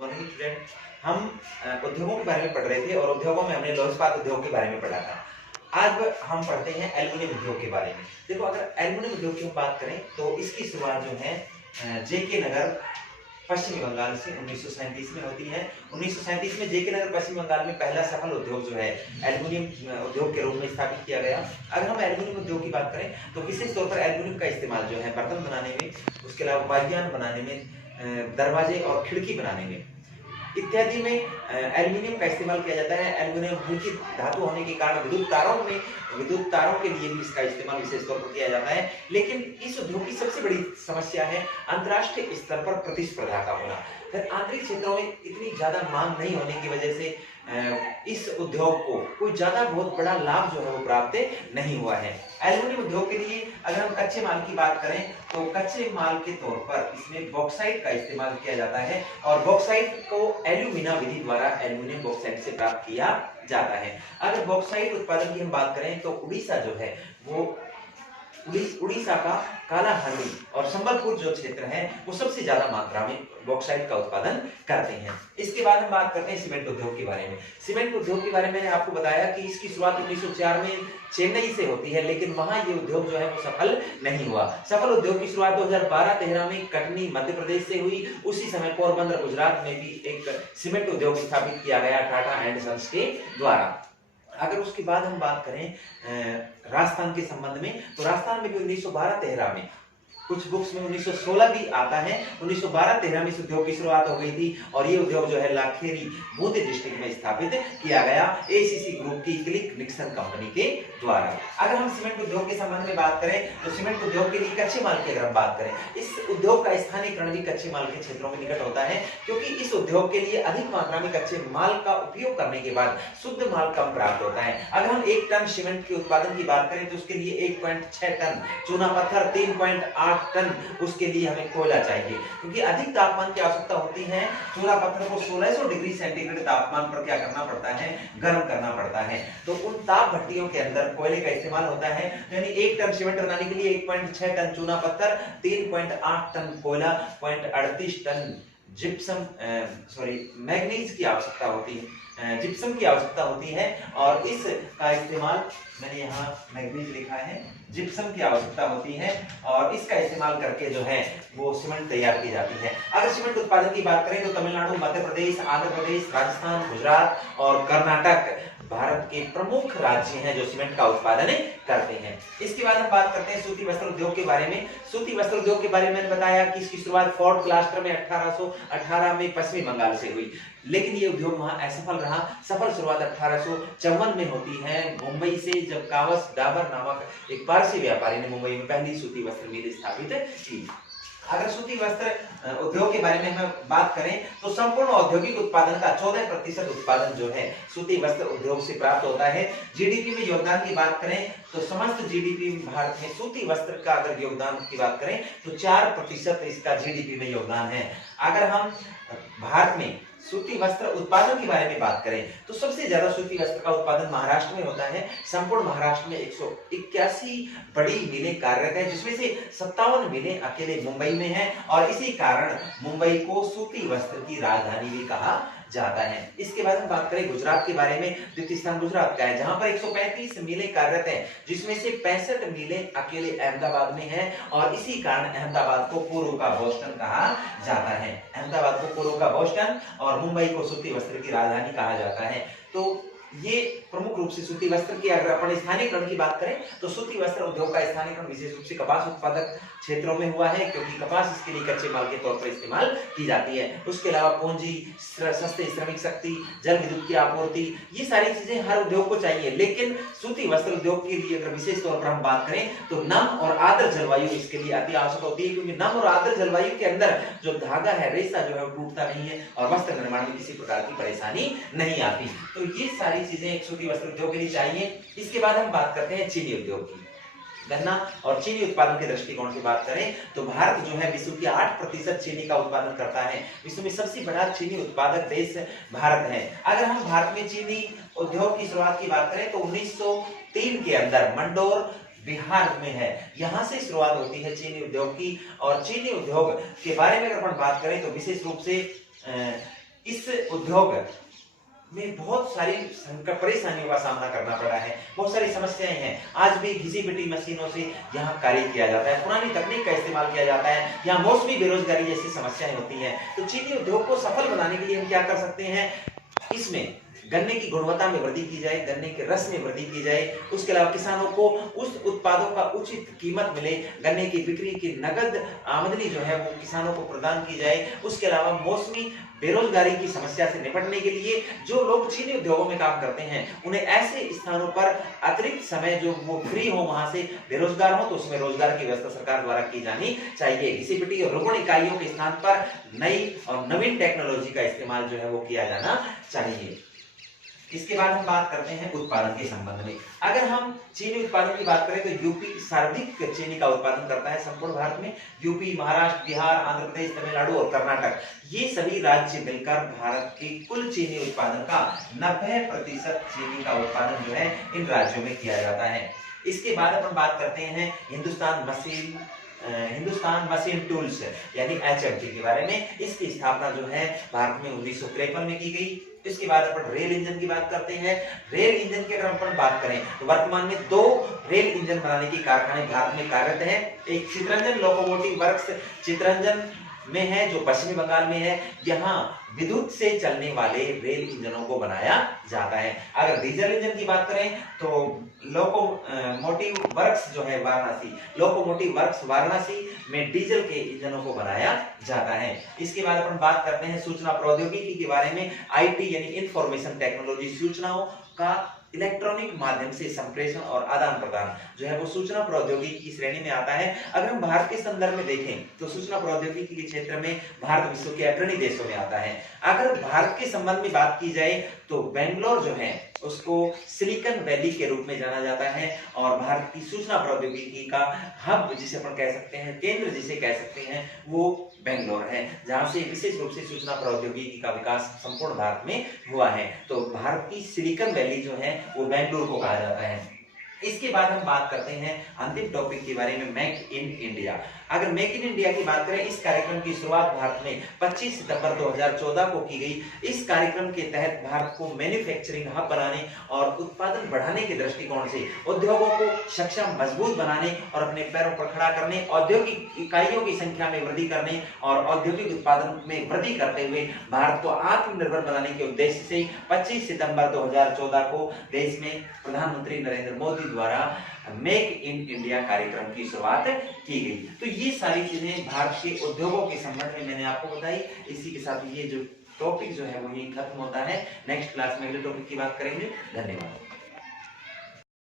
Morning student. हम उद्योगों के बारे में पढ़ रहे थे और उद्योगों में हमने लौह इस्पात उद्योग के बारे में पढ़ा था। आज हम पढ़ते हैं एल्युमिनियम उद्योग के बारे में। देखो, अगर एल्युमिनियम उद्योग की हम बात करें तो इसकी शुरुआत जो है जेके नगर पश्चिमी बंगाल से 1937 में होती है। 1937 में जेके नगर पश्चिम बंगाल में पहला सफल उद्योग जो है एल्युमिनियम उद्योग के रूप में स्थापित किया गया। अगर हम एल्युमिनियम उद्योग की बात करें तो विशेष तौर पर एल्युमिनियम का इस्तेमाल जो है बर्तन बनाने में, उसके अलावा वायुयान बनाने में, दरवाजे और खिड़की बनाने में इत्यादि में एल्युमिनियम का इस्तेमाल किया जाता है। एल्युमिनियम हल्की धातु होने के कारण विद्युत तारों के लिए भी इसका इस्तेमाल विशेष तौर पर किया जाता है। लेकिन इस उद्योग की सबसे बड़ी समस्या है अंतर्राष्ट्रीय स्तर पर प्रतिस्पर्धा का होना। फिर आंतरिक क्षेत्रों में इतनी ज्यादा मांग नहीं होने की वजह से इस उद्योग को कोई ज्यादा बहुत बड़ा लाभ जो है वो प्राप्त नहीं हुआ है। एल्युमिनियम उद्योग के लिए अगर हम कच्चे माल की बात करें तो कच्चे माल के तौर पर इसमें बॉक्साइट का इस्तेमाल किया जाता है और बॉक्साइट को एल्यूमिना विधि द्वारा एल्युमिनियम बॉक्साइट से प्राप्त किया जाता है। अगर बॉक्साइट उत्पादन की हम बात करें तो उड़ीसा जो है वो उड़ीसा का कालाहांडी और संबलपुर जो क्षेत्र है वो सबसे ज्यादा मात्रा में बॉक्साइट का उत्पादन करते हैं। इसके बाद हम बात करते हैं सीमेंट उद्योग के बारे में। सीमेंट उद्योग के बारे में मैंने आपको बताया कि इसकी शुरुआत 1904 में चेन्नई से होती है, लेकिन वहां ये उद्योग जो है वो सफल नहीं हुआ। सफल उद्योग की शुरुआत 2012-13 में कटनी मध्य प्रदेश से हुई। उसी समय पोरबंदर गुजरात में भी एक सीमेंट उद्योग स्थापित किया गया टाटा एंड सन्स के द्वारा। अगर उसके बाद हम बात करें राजस्थान के संबंध में तो राजस्थान में भी 1912-13 में, कुछ बुक्स में 1916 भी आता है, 1912-13 में इस उद्योग की शुरुआत हो गई थी और ये उद्योग जो है लाखेरी बूंदी डिस्ट्रिक्ट में स्थापित किया गया एसीसी ग्रुप की क्लिक निक्सन कंपनी के द्वारा। अगर हम सीमेंट उद्योग के संबंध में बात करें तो सीमेंट उद्योग के लिए कच्चे माल की अगर हम बात करें, इस उद्योग का स्थानीयकरण भी कच्चे माल के क्षेत्रों में निकट होता है, क्योंकि इस उद्योग के लिए अधिक मात्रा में कच्चे माल का उपयोग करने के बाद शुद्ध माल कम प्राप्त होता है। अगर हम 1 टन सीमेंट के उत्पादन की बात करें तो उसके लिए 1.6 टन चूना पत्थर, 3.8 टन उसके लिए हमें कोयला चाहिए, क्योंकि अधिक तापमान की आवश्यकता होती है। चूना पत्थर को 1600 डिग्री सेंटीग्रेड तापमान पर क्या करना पड़ता है, गर्म करना पड़ता है। तो उन ताप भट्टियों के अंदर कोयले का इस्तेमाल होता है। यानी 1 टन सीमेंट बनाने के लिए 1.6 टन चूना पत्थर, 3.8 टन कोयला, 0.38 टन मैग्नीज की आवश्यकता होती है, जिप्सम की आवश्यकता होती है। और इस का इस्तेमाल, मैंने यहाँ मैग्नीज लिखा है, जिप्सम की आवश्यकता होती है और इसका इस्तेमाल करके जो है वो सीमेंट तैयार की जाती है। अगर सीमेंट उत्पादन की बात करें तो तमिलनाडु, मध्य प्रदेश, आंध्र प्रदेश, राजस्थान, गुजरात और कर्नाटक भारत के प्रमुख राज्य हैं जो सीमेंट का उत्पादन करते हैं। इसके बाद हम बात करते हैं सूती वस्त्र उद्योग के बारे में। सूती वस्त्र उद्योग के बारे में मैंने बताया कि इसकी शुरुआत फोर्ट क्लास्टर में 1818 में पश्चिमी बंगाल से हुई, लेकिन ये उद्योग वहां असफल रहा। सफल शुरुआत 1854 में होती है मुंबई से, जब कावस डाबर नामक एक पारसी व्यापारी ने मुंबई में पहली सूती वस्त्र मिल स्थापित की। अगर सूती वस्त्र उद्योग के बारे में हम बात करें तो संपूर्ण औद्योगिक उत्पादन का 14% उत्पादन जो है सूती वस्त्र उद्योग से प्राप्त होता है। जीडीपी में योगदान की बात करें तो समस्त जीडीपी भारत में सूती वस्त्र का अगर योगदान की बात करें तो 4% इसका जीडीपी में योगदान है। अगर हम भारत में सूती वस्त्र उत्पादन के बारे में बात करें तो सबसे ज्यादा सूती वस्त्र का उत्पादन महाराष्ट्र में होता है। संपूर्ण महाराष्ट्र में 181 बड़ी मिलें कार्यरत है, जिसमें से 57 मिलें अकेले मुंबई में हैं और इसी कारण मुंबई को सूती वस्त्र की राजधानी भी कहा जाता है। इसके बाद हम बात करें गुजरात के बारे में, द्वितीय स्थान गुजरात का है, जहां पर 135 मिलें कार्यरत हैं, जिसमें से 65 मिलें अकेले अहमदाबाद में हैं और इसी कारण अहमदाबाद को पूर्व का बोस्टन कहा जाता है। अहमदाबाद को पूर्व का बोस्टन और मुंबई को सूती वस्त्र की राजधानी कहा जाता है। तो ये प्रमुख रूप से सूती वस्त्र की अगर अपन स्थानीयकरण की बात करें तो सूती वस्त्र उद्योग का स्थानीयकरण विशेष रूप से कपास उत्पादक क्षेत्रों में हुआ है, क्योंकि कपास इसके लिए कच्चे माल के तौर पर इस्तेमाल की जाती है। उसके अलावा पूंजी, सस्ते श्रमिक शक्ति, जल विद्युत की आपूर्ति, ये सारी चीजें हर उद्योग को चाहिए। लेकिन सूती वस्त्र उद्योग के लिए अगर विशेष तौर पर हम बात करें तो नम और आर्द्र जलवायु इसके लिए अति आवश्यक होती है, क्योंकि नम और आर्द्र जलवायु के अंदर जो धागा है, रेशा जो है वो टूटता नहीं है और वस्त्र निर्माण में किसी प्रकार की परेशानी नहीं आती। तो ये सारी चीजें एक सूती वस्त्र उद्योग के लिए चाहिए। इसके बाद हम बात करते हैं चीनी उद्योग की। गन्ना और चीनी उत्पादन के दृष्टिकोण से बात करें तो भारत जो है विश्व की 8% चीनी का उत्पादन करता है। विश्व में सबसे बड़ा चीनी उत्पादक देश भारत है। अगर हम भारत में चीनी उद्योग की शुरुआत की बात करें तो 1903 के अंदर मंडोर बिहार में है, यहां से शुरुआत होती है चीनी उद्योग की। और चीनी उद्योग के बारे में अगर अपन बात करें तो विशेष रूप से इस उद्योग में बहुत सारी परेशानियों का सामना करना पड़ा है, बहुत सारी समस्याएं हैं। आज भी घिसी पिटी मशीनों से यहाँ कार्य किया जाता है, पुरानी तकनीक का इस्तेमाल किया जाता है, यहाँ मौसमी बेरोजगारी जैसी समस्याएं होती हैं। तो चीनी उद्योग को सफल बनाने के लिए हम क्या कर सकते हैं, इसमें गन्ने की गुणवत्ता में वृद्धि की जाए, गन्ने के रस में वृद्धि की जाए, उसके अलावा किसानों को उस उत्पादों का उचित कीमत मिले, गन्ने की बिक्री की नगद आमदनी जो है वो किसानों को प्रदान की जाए। उसके अलावा मौसमी बेरोजगारी की समस्या से निपटने के लिए जो लोग चीनी उद्योगों में काम करते हैं उन्हें ऐसे स्थानों पर अतिरिक्त समय जो वो फ्री हो, वहां से बेरोजगार हो, तो उसमें रोजगार की व्यवस्था सरकार द्वारा की जानी चाहिए। घिसी पिटी और रुग्ण इकाइयों के स्थान पर नई और नवीन टेक्नोलॉजी का इस्तेमाल जो है वो किया जाना चाहिए। इसके बाद हम बात करते हैं उत्पादन के संबंध में। अगर हम चीनी उत्पादन की बात करें तो यूपी सर्वाधिक चीनी का उत्पादन करता है संपूर्ण भारत में। यूपी, महाराष्ट्र, बिहार, आंध्र प्रदेश, तमिलनाडु और कर्नाटक, ये सभी राज्य मिलकर भारत के कुल चीनी उत्पादन का 90% चीनी का उत्पादन जो है इन राज्यों में किया जाता है। इसके बाद अपन बात करते हैं हिंदुस्तान मशीन टूल्स यानी HMT के बारे में। इसकी स्थापना जो है भारत में 1953 में की गई। इसके बाद अपन रेल इंजन की बात करते हैं। रेल इंजन की अगर अपन बात करें तो वर्तमान में 2 रेल इंजन बनाने के कारखाने भारत में कार्यरत हैं। एक चितरंजन लोकोमोटिव वर्क्स चितरंजन में है जो पश्चिमी बंगाल में है। यहाँ विद्युत से चलने वाले रेल इंजनों को बनाया जाता है। अगर डीजल इंजन की बात करें तो लोकोमोटिव वर्क्स जो है वाराणसी में डीजल के इंजनों को बनाया जाता है। इसके बाद अपन बात करते हैं सूचना प्रौद्योगिकी के बारे में। IT यानी इंफॉर्मेशन टेक्नोलॉजी, सूचनाओं का इलेक्ट्रॉनिक माध्यम से संप्रेषण और आदान प्रदान जो है वो सूचना प्रौद्योगिकी की श्रेणी में आता है। अगर हम भारत के संदर्भ में देखें तो सूचना प्रौद्योगिकी के क्षेत्र में भारत विश्व के अग्रणी देशों में आता है। अगर भारत के संबंध में बात की जाए तो बेंगलोर जो है उसको सिलिकॉन वैली के रूप में जाना जाता है और भारत की सूचना प्रौद्योगिकी का हब जिसे अपन कह सकते हैं, केंद्र जिसे कह सकते हैं, वो बेंगलोर है, जहां से विशेष रूप से सूचना प्रौद्योगिकी का विकास संपूर्ण भारत में हुआ है। तो भारत की सिलिकॉन वैली जो है वो बेंगलुरु को कहा जाता है। इसके बाद हम बात करते हैं अंतिम टॉपिक के बारे में, मेक इन इंडिया। अगर मेक इन इंडिया की बात करें, इस कार्यक्रम की शुरुआत भारत में 25 सितंबर 2014 को की गई। इस कार्यक्रम के तहत भारत को मैन्युफैक्चरिंग हब बनाने और उत्पादन बढ़ाने के दृष्टिकोण से उद्योगों को सक्षम, मजबूत बनाने और अपने पैरों पर खड़ा करने, औद्योगिक इकाइयों की संख्या में वृद्धि करने और औद्योगिक उत्पादन में वृद्धि करते हुए भारत को आत्मनिर्भर बनाने के उद्देश्य से 25 सितंबर 2014 को देश में प्रधानमंत्री नरेंद्र मोदी द्वारा मेक इन इंडिया कार्यक्रम की शुरुआत की गई। तो ये सारी चीजें भारत के उद्योगों के संबंध में मैंने आपको बताई। इसी के साथ ये जो टॉपिक जो है वो यही खत्म होता है। नेक्स्ट क्लास में अगले टॉपिक की बात करेंगे। धन्यवाद।